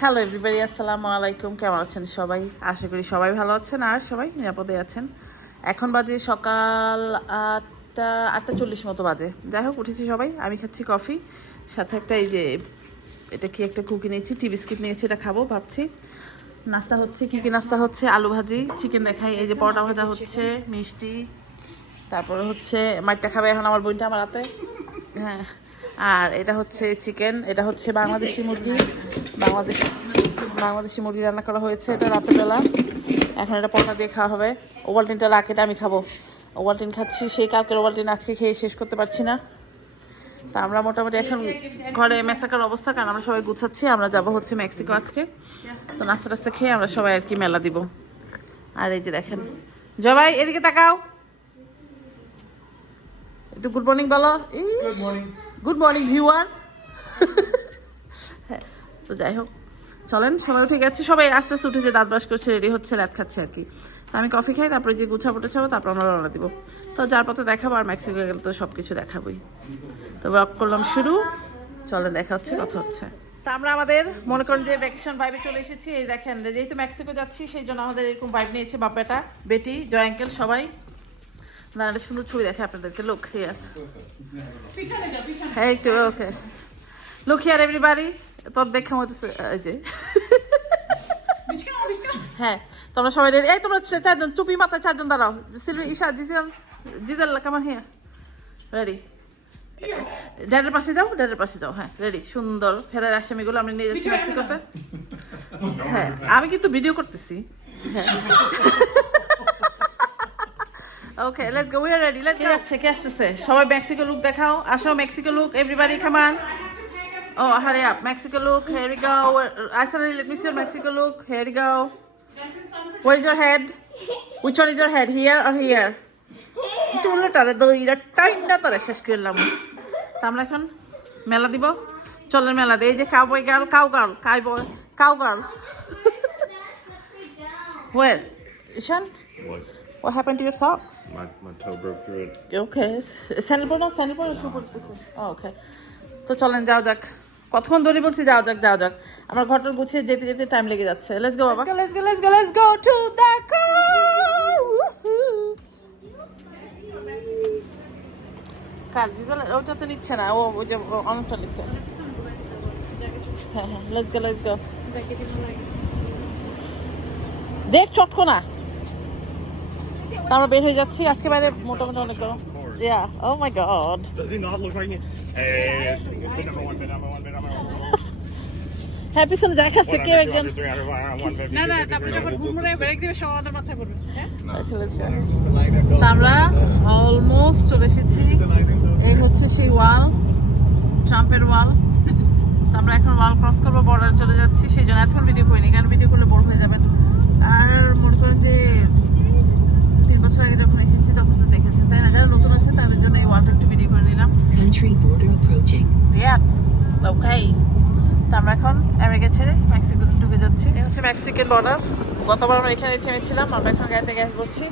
Hello everybody আসসালামু আলাইকুম কেমন আছেন সবাই? আশা করি সবাই ভালো আছেন আর সবাই নিরাপদে আছেন। এখন বাজে সকাল আটটা আটটা চল্লিশ মতো বাজে। যাই হোক, উঠেছি সবাই। আমি খাচ্ছি কফি। সাথে একটা এই যে, এটা কি একটা কুকি নিয়েছি? টি বিস্কিট নিয়েছি, এটা খাব, ভাবছি। নাস্তা হচ্ছে, কী কী নাস্তা হচ্ছে? আলু ভাজি, চিকেন দেখাই। এই যে পরোটা ভাজা হচ্ছে, মিষ্টি। তারপরে হচ্ছে, মাইটটা খাবে এখন আমার বোনটা আমার হাতে। হ্যাঁ। আর এটা হচ্ছে চিকেন, এটা হচ্ছে বাংলাদেশি মুরগি। বাংলাদেশ বাংলাদেশি মুরগি রান্না করা হয়েছে এটা রাতের বেলা। এখন এটা পরোটা দিয়ে খাওয়া হবে। ওভালটিনটা রাখ এটা আমি খাব। ওভালটিন খাচ্ছি। সেই কালকের ওভালটিন আজকে খেয়ে শেষ করতে পারছি না। তা আমরা মোটামুটি এখন ঘরে মেসাকার অবস্থা কারণ আমরা সবাই গুছাচ্ছি। আমরা যাব হচ্ছে মেক্সিকো আজকে। তো নাস্তা টাস্তা খেয়ে আমরা সবাই আর কি মেলা দিব। আর এই যে দেখেন। জবাই এদিকে তাকাও। একটু গুড মর্নিং বলো। Good morning good morning viewer তো যাই হোক চলেন সবাই উঠে গেছে। সবাই আস্তে আস্তে উঠে যে দাঁত ব্রাশ করছে রেডি হচ্ছে রাত খাচ্ছে আর কি। তো আমি কফি খাই তারপরে যে গুছা ফুটে ছাবো তারপর আমরা রওনা দিব। তো যার পথে দেখাবো আর মেক্সিকো গেলে তো সব কিছু দেখাবোই। তো ব্লগ করলাম শুরু। চলেন দেখা হচ্ছে কথা হচ্ছে। তা আমরা আমাদের মনে করেন যে ভ্যাকেশন ভাইবে চলে এসেছি। এই দেখেন যেহেতু মেক্সিকো যাচ্ছি সেই জন্য আমাদের এরকম ভাইব নিয়েছে বাপ্পাটা বেটি জয় আঙ্কেল সবাই। না একটা সুন্দর ছবি দেখে আপনাদেরকে লোক হিয়ার হ্যাঁ একটু ওকে লোক হিয়ার এভরিবাডি তোর দেখে মতো এই যে। হ্যাঁ তোমরা সবাই রেডি? এই তোমরা চারজন চুপি মাথায় চারজন দাঁড়াও। সিলভি ঈশা জিজেল জিজেল কেমন হিয়া রেডি ড্যাডের পাশে যাও ড্যাডের পাশে যাও হ্যাঁ রেডি সুন্দর ফেরার আসামিগুলো আমরা নিয়ে যাচ্ছি মেক্সিকোতে হ্যাঁ আমি কিন্তু ভিডিও করতেছি। Okay let's go we are ready let's যাচ্ছে কে আসতেছে? সবাই মেক্সিকো লুক দেখাও। আসো Mexico look everybody come on Oh, hurry up. Mexico look. Here we go. I said, let me see your Mexico look. Here we go. Where's your head? Which one is your head? Here or here? চুলো তারে দইরা টাইনটা তারে শেষ করলাম আমরা এখন মেলা দিব চলেন মেলা এই যে cow boy girl cow girl cow boy cow girl Where? Ishan? What? What happened to your socks? My, my toe broke through it. Sandal পর না স্যান্ডেল পর শু পড়তেছে ওকে তো চলেন যাও যাক কতক্ষণ ধরে বলছি যাও যাক যাও যাক। আমার ঘটর গুছিয়ে যেতে যেতে টাইম লেগে যাচ্ছে। লেটস গো বাবা। Let's go let's go let's go to the car diesel ওটা তো নিচ্ছে না। ও ওই যে অনেকটা নিচ্ছে। হ্যাঁ হ্যাঁ লেটস গো লেটস গো দেখ চটকো না তা আমরা বের হয়ে যাচ্ছি। আজকে বাইরে মোটামুটি অনেক গরম। Yeah oh my god Does he not look like me? Hey, bid number one, bid number one, bid number one. হ্যাঁ পিছনে দেখাচ্ছে কেউ একজন। 100, 200, 300, 150, না না 250, তারপর যখন 300, ঘুমরে ব্রেক দিবে সব আমাদের মাথায় পড়বে হ্যাঁ? আমরা অলমোস্ট চলে এসেছি। এই হচ্ছে সেই ওয়াল ট্রাম্পের ওয়াল। আমরা এখন ওয়াল ক্রস করব বর্ডার চলে যাচ্ছি। সেই জন্য এখন ভিডিও করিনি কারণ ভিডিও করলে বোর হয়ে যাবেন। আর মনে করেন যে তিন বছর আগে যখন এসেছি তখন তো দেখেছেন তাই না? যারা নতুন আছে তাদের জন্য এই ওয়ালটা একটু ভিডিও করে নিলাম। Country border approaching. Yes, okay. তো আমরা এখন আমেরিকা ছেড়ে মেক্সিকোতে ঢুকে যাচ্ছি। হচ্ছে মেক্সিকান বর্ডার গতবার আমরা এখানে থেমেছিলাম আমরা এখন গাড়িতে গ্যাস ভরছি।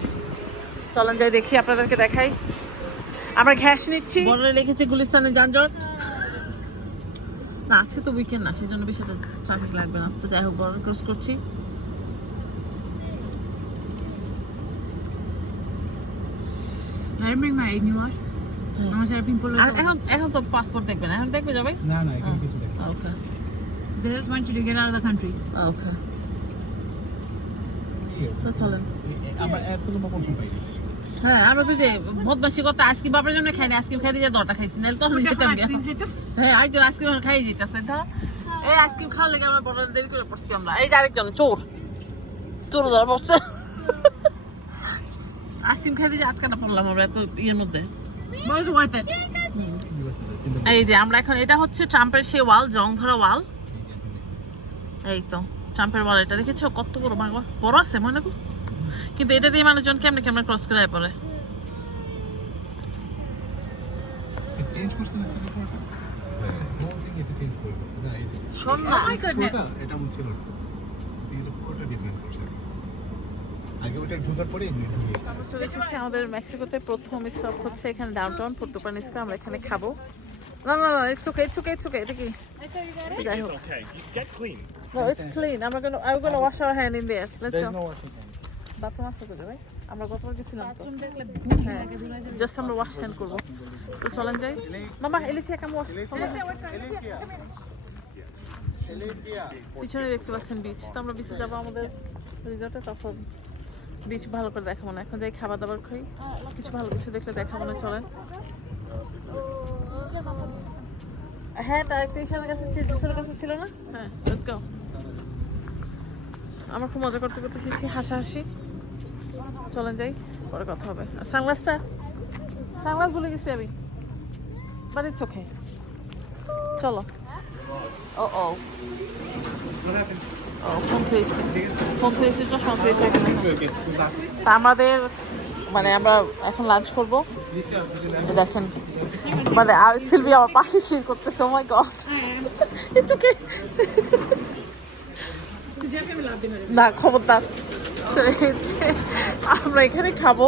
চলেন যাই দেখি আপনাদেরকে দেখাই। আমরা গ্যাস নিচ্ছি। বর্ডারে লিখেছি গুলিস্তানের যানজট। না আজকে তো উইকেন্ড না সেই জন্য বেশি ট্রাফিক লাগবে না। তো যাই হোক বর্ডার ক্রস করছি। আর এখন এখন তো পাসপোর্ট দেখবে না এখন দেখবে যাবে? না না এখানে কিছু দেখো ওকে They just want you to get out of the country. তো চলেন। কোন সময় হ্যাঁ আমরা তো যে বদমাসি করতে আইসক্রিম বাপের জন্য খাই না আইসক্রিম খাইতে যে দরটা খাইছি নাহলে তখন যেতাম গিয়া। হ্যাঁ আরেকজন আইসক্রিম খাই যেতেছে এই আইসক্রিম খাওয়ার লেগে আমরা বড় দেরি করে পড়ছি আমরা। এই যে আরেকজন চোর। চোর ধরা পড়ছে। আইসক্রিম খাইতে যে আটকাটা পড়লাম আমরা এত ইয়ের মধ্যে. এই যে আমরা এখন এটা হচ্ছে ট্রাম্পের সেই ওয়াল জং ধরা ওয়াল। এই তো ট্রাম্পের ওয়াল এটা দেখেছ? কত বড় বাংলা বড় আছে মনে কর। কিন্তু এটা দিয়ে মানুষজন কেমনে কেমনে ক্রস করে Oh পরে আমরা চলে এসেছি আমাদের মেক্সিকোতে প্রথম স্টপ হচ্ছে এখানে ডাউনটাউন পর্তুপানিস্কা আমরা এখানে খাব। না না না এটা কি যাই হোক. No, it's clean. I'm gonna I'm gonna wash our hand in there. Let's There's go. no washing hands. Bathroom আসতে করে ভাই? আমরা গতবার গেছিলাম তো। বাথরুম দেখলে হ্যাঁ জাস্ট আমরা ওয়াশ হ্যান্ড করব। তো চলেন যাই। মামা এলিচিয়া কেমন ওয়াশ পিছনে দেখতে পাচ্ছেন বিচ তো আমরা বিচে যাব আমাদের রিসর্টে তখন বিচ ভালো করে দেখাবো না। এখন যাই খাবার দাবার খাই। কিছু ভালো কিছু দেখলে দেখাবো না চলেন। হ্যাঁ ডাইরেক্ট ইশানের কাছে কাছে ছিল না? হ্যাঁ লেটস গো আমরা খুব মজা করতে করতে শিখছি, হাসাহাসি। চলেন যাই, পরে কথা হবে। আর সানগ্লাসটা সানগ্লাস ভুলে গেছি আমি। বাট চোখে। চলো। ও ও। আমাদের মানে আমরা এখন লাঞ্চ করব। দেখেন মানে সিলভি আমার পাশে শির করতেছে ও মাই গড ইটস না খবরদার। আমরা এখানে খাব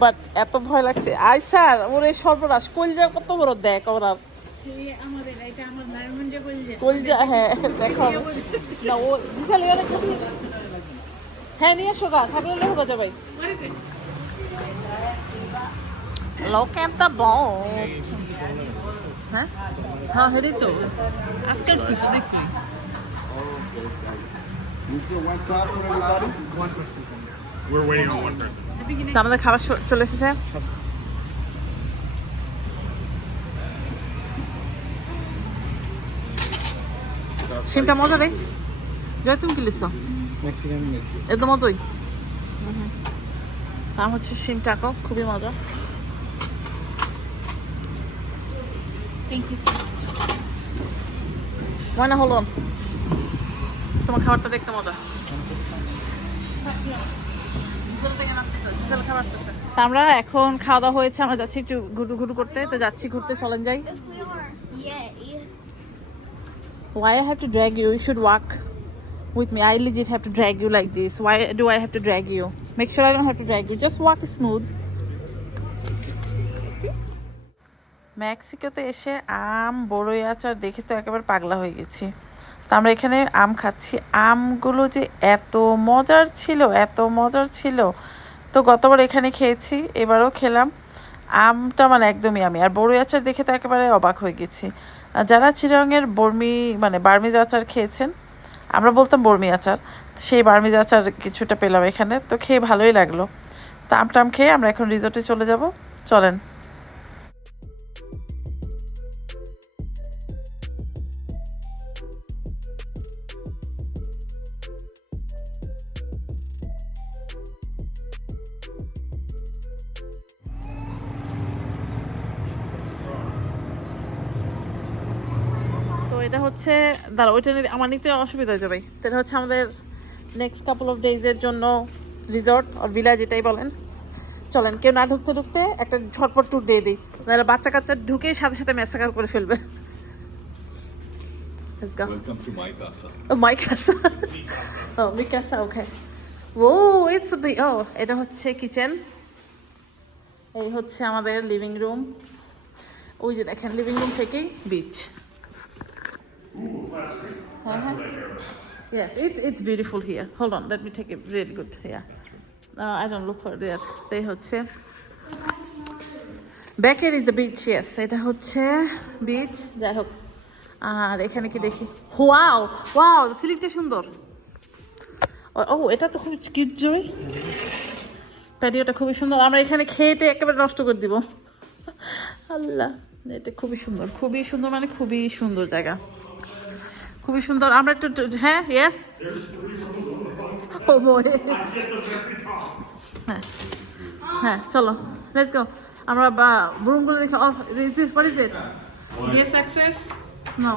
বাট এত ভয় লাগছে। আই স্যার ওর এই সর্বনাশ কলজা কত বড় দেখ ওরা। কলজা। হ্যাঁ দেখো না ও বিশাল হ্যাঁ নিয়ে এসো গা থাকলে লোক বাজা ভাই। Look at the হ্যাঁ? হ্যাঁ হেরি তো। আজকাল শিখে দেখি। We're waiting on one person. তো আমাদের খাবার চলে এসেছে। সিমটা মজা রে জয় তুমি কি লিখছো? Mexican mix. এর মতোই। দাম হচ্ছে সিম টাকো খুবই মজা। থ্যাংক ইউ ময়না হলো তোমার খাবারটা দেখতে মজা আমরা এখন খাওয়া দাওয়া হয়েছে আমরা যাচ্ছি একটু ঘুরু ঘুরু করতে তো যাচ্ছি ঘুরতে চলেন যাই Why I have to drag you? You should walk with me. I legit have to drag you like this. Why do I have to drag you? Make sure I don't have to drag you. Just walk smooth. মেক্সিকোতে এসে আম বড়ই আচার দেখে তো একেবারে পাগলা হয়ে গেছি তো আমরা এখানে আম খাচ্ছি। আমগুলো যে এত মজার ছিল, এত মজার ছিল। তো গতবার এখানে খেয়েছি, এবারও খেলাম। আমটা মানে একদমই আমি। আর বড়ই আচার দেখে তো একেবারে অবাক হয়ে গেছি। যারা চিরঙের বর্মি মানে বার্মিজ আচার খেয়েছেন, আমরা বলতাম বর্মি আচার সেই বার্মিজ আচার কিছুটা পেলাম এখানে। তো খেয়ে ভালোই লাগল। তো আম টাম খেয়ে আমরা এখন রিসোর্টে চলে যাব। চলেন। এটা হচ্ছে দাঁড়া ওইটা নিতে আমার নিতে অসুবিধা হয়ে যাবে তো এটা হচ্ছে আমাদের নেক্সট কাপল অফ ডেজের জন্য রিসর্ট আর ভিলা যেটাই বলেন চলেন কেউ না ঢুকতে ঢুকতে একটা ঝটপট ট্যুর দিয়ে দিই তাহলে বাচ্চা কাচ্চা ঢুকেই সাথে সাথে ম্যাসাকার করে ফেলবে Let's go. Welcome to my casa. Oh, my casa. oh, mi casa, okay. Whoa, it's a big... Oh, এটা হচ্ছে কিচেন এই হচ্ছে আমাদের লিভিং রুম ওই যে দেখেন লিভিং রুম থেকেই বিচ হ্যাঁ হ্যাঁ Yes, it's, it's beautiful here. Hold on, let me take it really good. Yeah. Uh, I don't look for there. এই হচ্ছে ব্যাকের ইজ দ্য বিচ ইয়েস এটা হচ্ছে বিচ যাই হোক। আর এখানে কি দেখি? ওয়াও ওয়াও সিলিংটা সুন্দর। ও ও, এটা তো খুব কিউট জয় প্যাডিওটা খুবই সুন্দর। আমরা এখানে খেয়েটে একেবারে নষ্ট করে দিব। আল্লাহ এটা খুবই সুন্দর। খুবই সুন্দর মানে খুবই সুন্দর জায়গা। খুবই সুন্দর। আমরা একটু হ্যাঁ ইয়েস বয় হ্যাঁ হ্যাঁ চলো লেটস গো আমরা বা রুমগুলো দেখি of this is what is it guess access no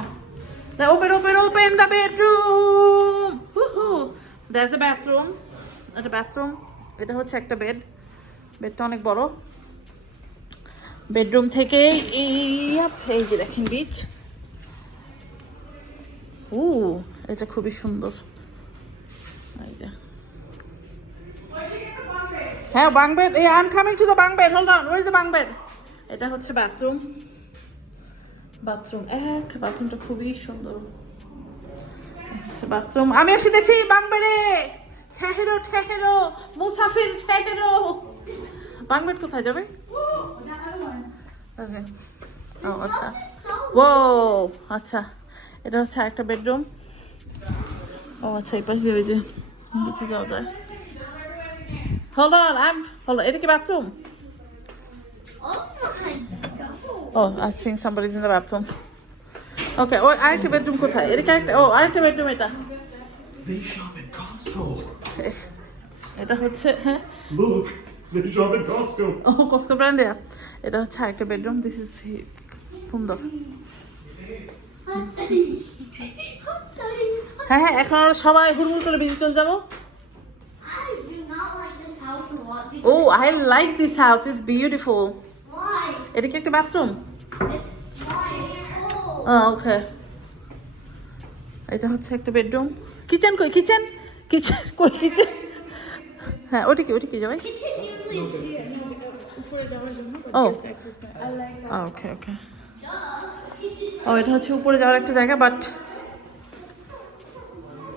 The open, open, open the bedroom! Woohoo! There's a bathroom. একটা bathroom. এটা হচ্ছে একটা বেড বেডটা অনেক বড়। বেডরুম থেকে এই এই যে দেখেন বিচ ও এটা খুবই সুন্দর। হ্যাঁ বাং বেড এই I am coming to the bunk bed hold on where is the bunk bed এটা হচ্ছে বাথরুম বাথরুম এক বাথরুমটা খুবই সুন্দর। আচ্ছা বাথরুম আমি এসে দেখছি বাংবেড়ে ঠেহেরো ঠেহেরো মুসাফির ঠেহেরো। বাংবেড কোথায় যাবে? ও আচ্ছা। ও আচ্ছা। এটা হচ্ছে একটা বেডরুম। ও আচ্ছা এই পাশে ওই যে নিচে যাওয়া যায়। হলো আম হলো এটা কি bathroom Oh my god. Oh I think somebody is in the bathroom okay oh আরেকটা বেডরুম কোথায়? এটা কি আরেকটা ও আরেকটা বেডরুম এটা। They shop at Costco. এটা হচ্ছে হ্যাঁ? Look, they shop at Costco. ও কস্কো ব্র্যান্ডে এটা হচ্ছে আরেকটা বেডরুম দিস ইজ সুন্দর I'm dying. I'm dying. হ্যাঁ হ্যাঁ এখন আমরা সবাই হুড়মুড় করে বেশি চলে যাব ও I like this house is beautiful এটা কি একটা বাথরুম. ওকে এটা হচ্ছে একটা বেডরুম কিচেন কই? কিচেন কিচেন কই? কিচেন হ্যাঁ ওটা কি ওটা কি যাবে. ও ওকে ওকে ও, এটা হচ্ছে উপরে যাওয়ার একটা জায়গা বাট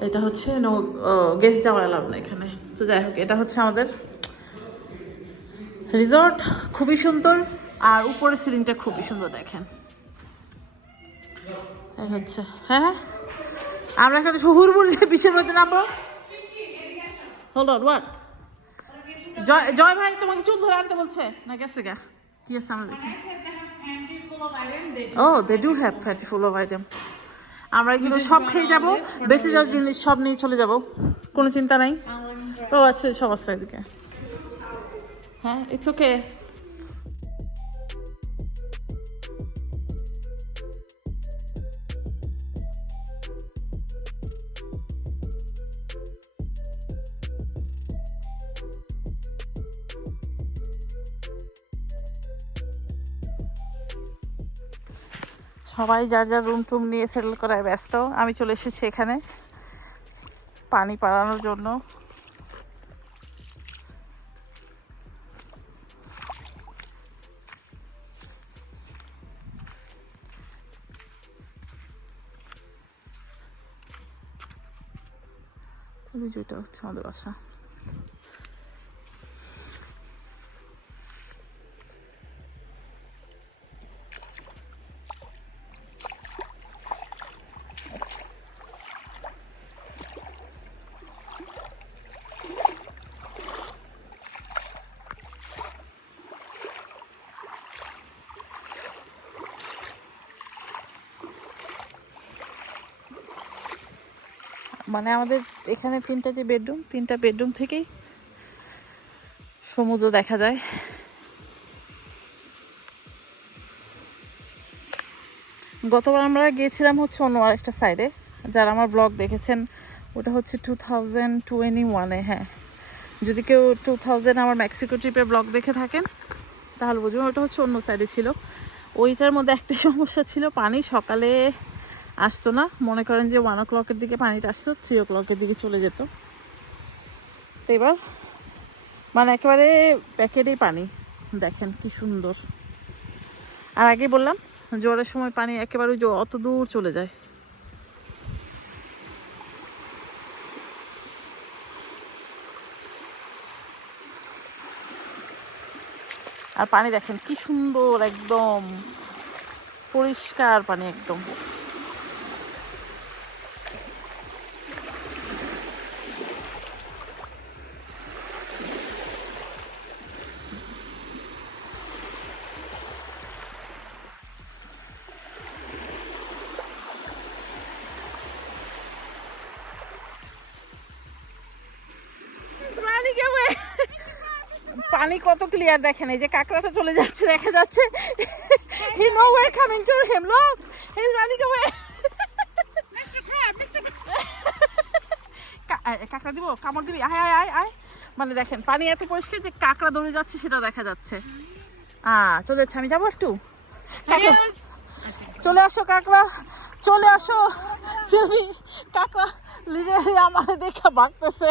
এটা হচ্ছে নো গেস্ট যাওয়া এলাম না এখানে। তো যাই হোক, এটা হচ্ছে আমাদের রিসর্ট খুবই সুন্দর, আর উপরের সিলিংটা খুবই সুন্দর দেখেন। হচ্ছে হ্যাঁ হ্যাঁ। আমরা এখানে হুড়মুড় যে বিছের মধ্যে নামবো। হল হোয়াট জয় জয় ভাই, তোমাকে চুল ধরে আনতে বলছে। না, গেছে গা। কি আছে আমরা দেখি ও they do have fatty full of item আমরা কিন্তু সব খেয়ে যাব বেঁচে যাওয়ার জিনিস সব নিয়ে চলে যাব। কোনো চিন্তা নাই? ও আচ্ছা সব আছে এদিকে। হ্যাঁ ইটস ওকে সবাই যার যার রুম টুম নিয়ে সেটেল করায় ব্যস্ত। আমি চলে এসেছি এখানে পানি পাড়ানোর জন্য। ওই যে হচ্ছে আমাদের বাসা। মানে আমাদের এখানে তিনটা যে বেডরুম, তিনটা বেডরুম থেকেই সমুদ্র দেখা যায়। গতবার আমরা গিয়েছিলাম হচ্ছে অন্য আরেকটা সাইডে যারা আমার ব্লগ দেখেছেন, ওটা হচ্ছে টু থাউজেন্ড টোয়েন্টি ওয়ানে হ্যাঁ। যদি কেউ টু থাউজেন্ড আমার মেক্সিকো ট্রিপের ব্লগ দেখে থাকেন, তাহলে বুঝবেন ওটা হচ্ছে অন্য সাইডে ছিল। ওইটার মধ্যে একটা সমস্যা ছিল, পানি সকালে আসতো না। মনে করেন যে ওয়ান ও ক্লকের দিকে পানিটা আসতো থ্রি ও ক্লকের দিকে চলে যেত। তো এবার মানে একেবারে প্যাকেটেই পানি। দেখেন কি সুন্দর। আর আগে বললাম, জোয়ারের সময় পানি একেবারে অত দূর চলে যায়। আর পানি দেখেন কি সুন্দর, একদম পরিষ্কার পানি, একদম পানি কেমন পানি কত ক্লিয়ার দেখেন এই যে কাঁকড়াটা চলে যাচ্ছে দেখা যাচ্ছে। He no way coming to him look he is running away কাঁকড়া দিব? কামড় দিবি? আয় আয় আয় আয়। মানে দেখেন পানি এত পরিষ্কার যে কাঁকড়া দৌড়ে যাচ্ছে সেটা দেখা যাচ্ছে। আহ চলে যাচ্ছে আমি যাব একটু? চলে আসো কাঁকড়া। চলে আসো। সিলভি কাঁকড়া। লিটারালি আমার দেখে ভাগতেছে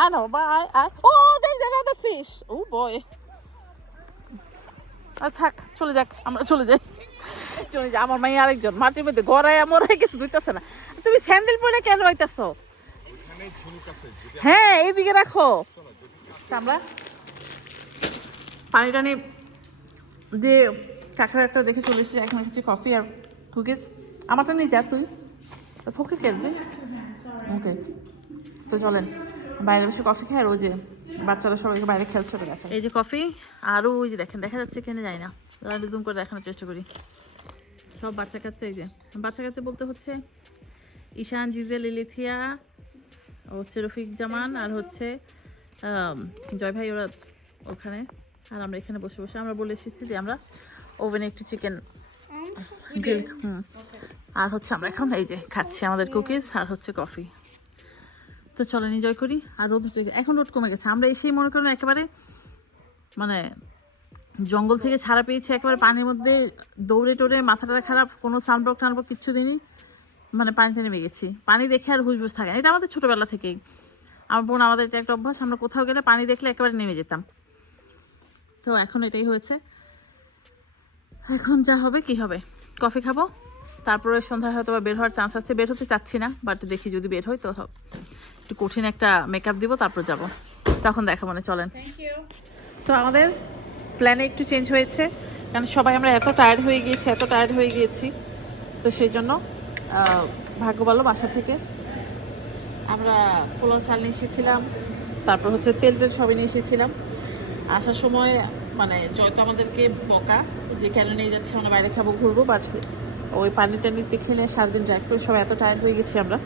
I know bye I oh there is another fish oh boy থাক চলে যাক আমরা, চলে যাই। চলে যা আমার মাই আরেকজন। মাটির মধ্যে গড়ায় মরাই কিছু ধুইতেছে না। তুমি স্যান্ডেল পরে কেন রইতেছ হ্যাঁ এইদিকে রাখো। আমরা পানি টানি দিয়ে কাঁকড়া একটা দেখে চলে এসেছি। এখন হচ্ছে কফি আর কুকিজ আমারটা নিয়ে যা তুই। ফকির কেন তুই? ওকে তো চলেন বাইরে বসে কফি খায় আর ওই যে বাচ্চারা সবাইকে বাইরে খেলছে ওটা দেখেন এই যে কফি আর ওই যে দেখেন দেখা যাচ্ছে কেন যায় না। জুম করে দেখানোর চেষ্টা করি। সব বাচ্চা কাচ্চা এই যে। বাচ্চা কাচ্চা বলতে হচ্ছে ঈশান জিজে লিলিথিয়া হচ্ছে রফিক জামান আর হচ্ছে আম, জয় ভাই ওরা ওখানে। আর আমরা এখানে বসে বসে আমরা বলে এসেছি যে আমরা ওভেনে একটু চিকেন গ্রিল হুম। আর হচ্ছে আমরা এখন এই যে খাচ্ছি আমাদের কুকিজ আর হচ্ছে কফি। তো চলেন এনজয় করি। আর রোদ এখন রোদ কমে গেছে। আমরা এসেই মনে করেন একেবারে মানে জঙ্গল থেকে ছাড়া পেয়েছি। একেবারে পানির মধ্যে দৌড়ে টোড়ে মাথাটা খারাপ, কোনো সানব্লক টানব্লক কিচ্ছু দিনই মানে পানিতে নেমে গেছি। পানি দেখে আর হুজবুজ থাকে এটা আমাদের ছোটোবেলা থেকেই। আমার বোন, আমাদের এটা একটা অভ্যাস। আমরা কোথাও গেলে পানি দেখলে একেবারে নেমে যেতাম। তো এখন এটাই হয়েছে। এখন যা হবে, কি হবে? কফি খাব? তারপরে সন্ধ্যায় হয়তো বা বের হওয়ার চান্স আছে। বের হতে চাচ্ছি না বাট দেখি যদি বের হয় তো একটু কঠিন একটা মেকআপ দিব তারপর যাব। তখন দেখা মনে চলেন। তো আমাদের প্ল্যানে একটু চেঞ্জ হয়েছে। কারণ সবাই আমরা এত টায়ার্ড হয়ে গিয়েছি এত টায়ার্ড হয়ে গিয়েছি। তো সেই জন্য ভাগ্য ভালো বাসা থেকে। আমরা পোলাও চাল নিয়ে এসেছিলাম তারপর হচ্ছে তেল টেল সবই নিয়ে এসেছিলাম। আসার সময় মানে জয়তো আমাদেরকে বকা যে কেন নিয়ে যাচ্ছে আমরা বাইরে খাব ঘুরবো বাট ওই পানি টানিতে খেলে সারাদিন ড্রাইভ করে সবাই এত টায়ার্ড হয়ে গেছি আমরা।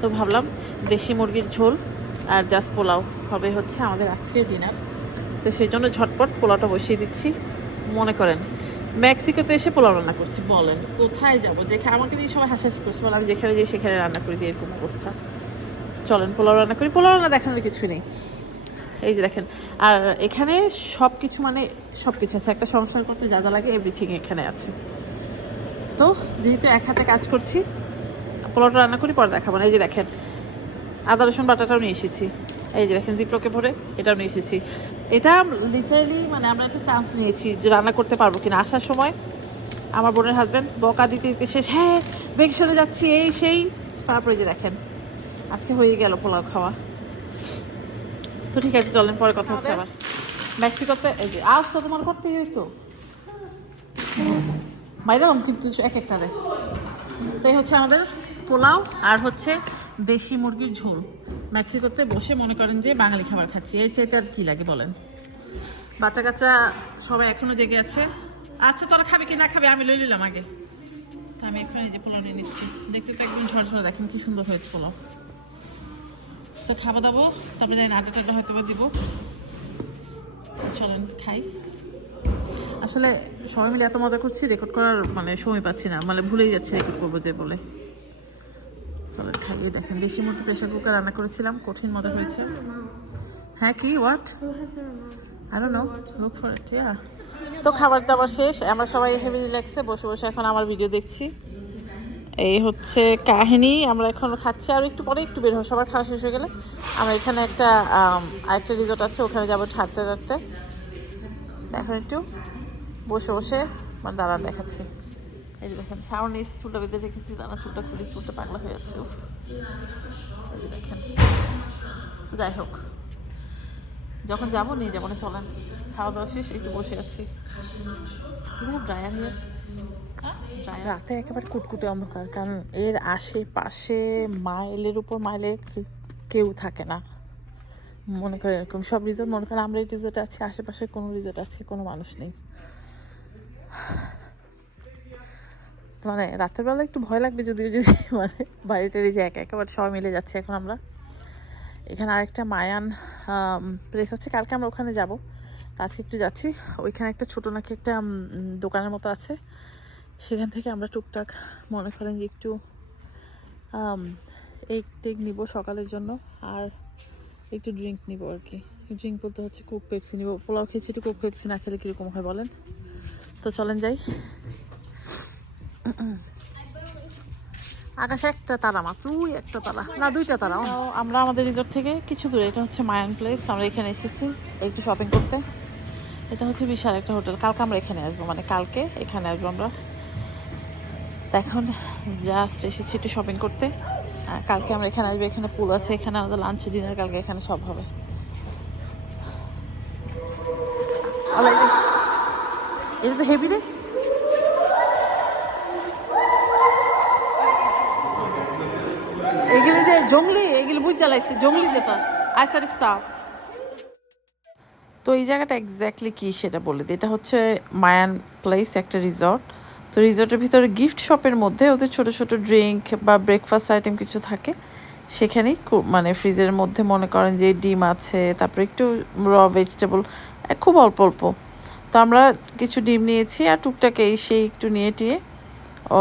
তো ভাবলাম দেশি মুরগির ঝোল আর জাস্ট পোলাও হবে হচ্ছে আমাদের আজকের ডিনার তো সেই জন্য ঝটপট পোলাওটা বসিয়ে দিচ্ছি। মনে করেন, মেক্সিকোতে এসে পোলাও রান্না করছি। বলেন, কোথায় যাব? দেখে আমাকে নিয়ে সবাই হাসাহাসি করছে। বলে আমি যেখানে যাই সেখানে রান্না করি। দিয়ে এরকম অবস্থা। চলেন, পোলাও রান্না করি। পোলাও রান্না দেখানোর কিছুই নেই। এই যে দেখেন, আর এখানে সব কিছু মানে সব কিছু আছে। একটা সংসার করতে যা যা লাগে এভরিথিং এখানে আছে। তো যেহেতু এক হাতে কাজ করছি পোলাওটা রান্না করি পরে দেখাবো না। এই যে দেখেন আদা রসুন বাটাটাও নিয়ে এসেছি। এই যে দেখেন জিপ্রকে ভরে এটাও নিয়ে এসেছি। এটা লিটারালি মানে আমরা একটা চান্স নিয়েছি যে রান্না করতে পারব কিনা। আসার সময় আমার বোনের হাজব্যান্ড বকা দিতে দিতে শেষ হ্যাঁ ভেকেশনে যাচ্ছি এই সেই। তারপরে যে দেখেন আজকে হয়ে গেল পোলাও খাওয়া। তো ঠিক আছে চলেন পরে কথা হচ্ছে আবার। মেক্সিকোতে এই যে আসছো তোমার করতেই হইতো। বাইরাম কিন্তু এক একটা রে তাই হচ্ছে আমাদের পোলাও আর হচ্ছে দেশি মুরগির ঝোল। মেক্সিকোতে বসে মনে করেন যে বাঙালি খাবার খাচ্ছি। এর চাইতে আর কী লাগে বলেন? বাচ্চা কাচ্চা সবাই এখনও জেগে আছে। আচ্ছা তোরা খাবে কি না খাবে? আমি লই নিলাম আগে। তা আমি এখানে যে পোলাও নিয়ে নিচ্ছি। দেখতে তো একদম ঝরঝরে, দেখেন কি সুন্দর হয়েছে পোলাও। তো খাওয়া দাবো, তারপরে জানি আটা টাটা হয়তো বা দিব চলেন, খাই। আসলে সবাই মিলে এত মজা করছি রেকর্ড করার মানে সময় পাচ্ছি না। মানে ভুলেই যাচ্ছি রেকর্ড করব যে বলে। চলেন খাইয়ে দেখেন দেশি মুরগি প্রেশার কুকার রান্না করেছিলাম কঠিন মজা হয়েছে। হ্যাঁ কি what don't know. Look for it, yeah. তো খাবার দাবার শেষ আমরা সবাই হেভি রিল্যাক্সে বসে বসে এখন আমার ভিডিও দেখছি। এই হচ্ছে কাহিনী আমরা এখন খাচ্ছি আর একটু পরে একটু বের হব সবার খাওয়া শেষ হয়ে গেলে। আমরা এখানে একটা আরেকটা রিসোর্ট আছে ওখানে যাব হাঁটতে হাঁটতে এখন একটু। বসে বসে মানে দাঁড়ান দেখাচ্ছি। এই যে দেখেন শাওয়ার নিয়েছি চুলটা বেঁধে রেখেছি দাঁড়া চুলটা খুলি, চুলটা পাগলা হয়ে যাচ্ছে দেখেন, যাই হোক, যখন যাব নিয়ে যাব না, চলেন খাওয়া দাওয়া শেষ, একটু বসে আছি। ড্রায়ার হিয়ার রাতে একেবারে কুটকুটে অন্ধকার, কারণ এর আশেপাশে মাইলের উপর মাইলে কেউ থাকে না। মনে করেন এরকম সব রিজোর্ট মনে করেন আমরা এই রিজোর্টে আছি, আশেপাশে কোনো রিজোর্ট আছে, কোনো মানুষ নেই। মানে রাতের বেলা একটু ভয় লাগবে যদিও যদি মানে বাড়িতে যে একা একেবারে সবাই মিলে যাচ্ছে এখন আমরা। এখানে আরেকটা মায়ান প্লেস আছে। কালকে আমরা ওখানে যাব। আজকে একটু যাচ্ছি। ওইখানে একটা ছোটো নাকি একটা দোকানের মতো আছে। সেখান থেকে আমরা টুকটাক মনে করেন যে একটু এগ টেক নিব সকালের জন্য আর একটু ড্রিঙ্ক নিব আর কি। ড্রিঙ্ক বলতে হচ্ছে কোক পেপসি নিব। পোলাও খেয়েছি একটু কোক পেপসি না খেলে কীরকম হয় বলেন? তো চলেন যাই। আকাশে একটা তারা মাত্র ওই একটা তারা না দুইটা তারা আমরা আমাদের রিসোর্ট থেকে কিছু দূরে এটা হচ্ছে মায়ান প্লেস আমরা এখানে এসেছি একটু শপিং করতে। এটা হচ্ছে বিশাল একটা হোটেল কালকে আমরা এখানে আসব মানে কালকে এখানে আসব আমরা। এখন জাস্ট এসেছি একটু শপিং করতে। আর কালকে আমরা এখানে আসব এখানে পুল আছে এখানে আমাদের লাঞ্চ ডিনার কালকে এখানে সব হবে. এটা তো হেভি রে। এগুলো যে জঙ্গলি, এগুলো বুঝ জ্বালাইছে জঙ্গলি যেটা আইসার স্টাফ তো এই জায়গাটা এক্স্যাক্টলি কি সেটা বলে দিই। এটা হচ্ছে মায়ান প্লেস একটা রিসর্ট তো রিসর্টের ভিতরে গিফট শপের মধ্যে ওদের ছোট ছোট ড্রিঙ্ক বা ব্রেকফাস্ট আইটেম কিছু থাকে। সেখানেই মানে ফ্রিজের মধ্যে মনে করেন যে ডিম আছে, তারপরে একটু র ভেজিটেবল খুব অল্প অল্প। তো আমরা কিছু ডিম নিয়েছি আর টুকটাক এই সেই একটু নিয়ে টিয়ে, ও,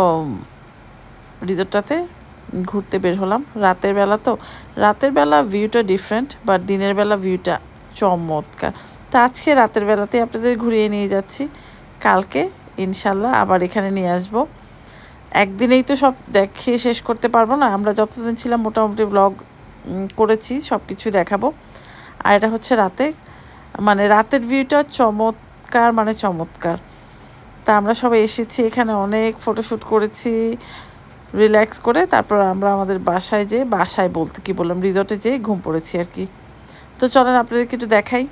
রিসোর্টটাতে ঘুরতে বের হলাম। রাতের বেলা তো, রাতের বেলা ভিউটা ডিফারেন্ট বাট দিনের বেলা ভিউটা চমৎকার। তো আজকে রাতের বেলাতে আপনাদের ঘুরিয়ে নিয়ে যাচ্ছি। কালকে ইনশাল্লাহ আবার এখানে নিয়ে আসব। একদিনেই তো সব দেখে শেষ করতে পারব না। আমরা যতদিন ছিলাম মোটামুটি ব্লগ করেছি সব কিছু দেখাবো। আর এটা হচ্ছে রাতে। মানে রাতের ভিউটা চমৎকার মানে চমৎকার তা আমরা সবাই এসেছি এখানে অনেক ফটোশ্যুট করেছি রিল্যাক্স করে তারপর আমরা আমাদের বাসায় যে বাসায় বলতে কি বললাম রিসর্টে যেয়ে ঘুম পড়েছি আর কি তো চলেন আপনাদেরকে একটু দেখাই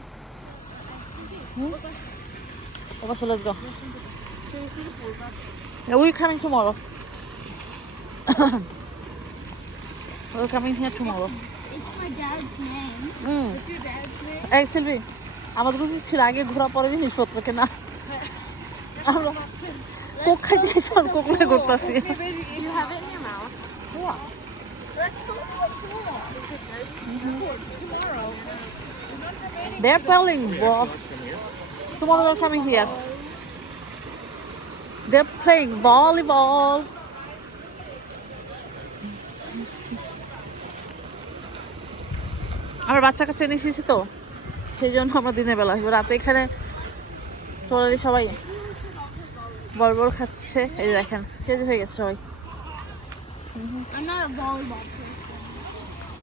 we're coming tomorrow. we're here tomorrow. It's my dad's name. Mm. এই সিলভি আমাদের উচিত ছিল আগে ঘোরা পরে জিনিসপত্র কেনা আমরা কোক খাইতে সব কোকলে করতেছি. They're playing ball. Tomorrow they're coming here. They're playing volleyball. আমার বাচ্চা কাচ্চা নিয়ে এসেছি তো সেই জন্য আমরা দিনের বেলা হয় রাতে এখানে সবাই বল বল খাচ্ছে। এই দেখেন কেজি হয়ে গেছে সবাই।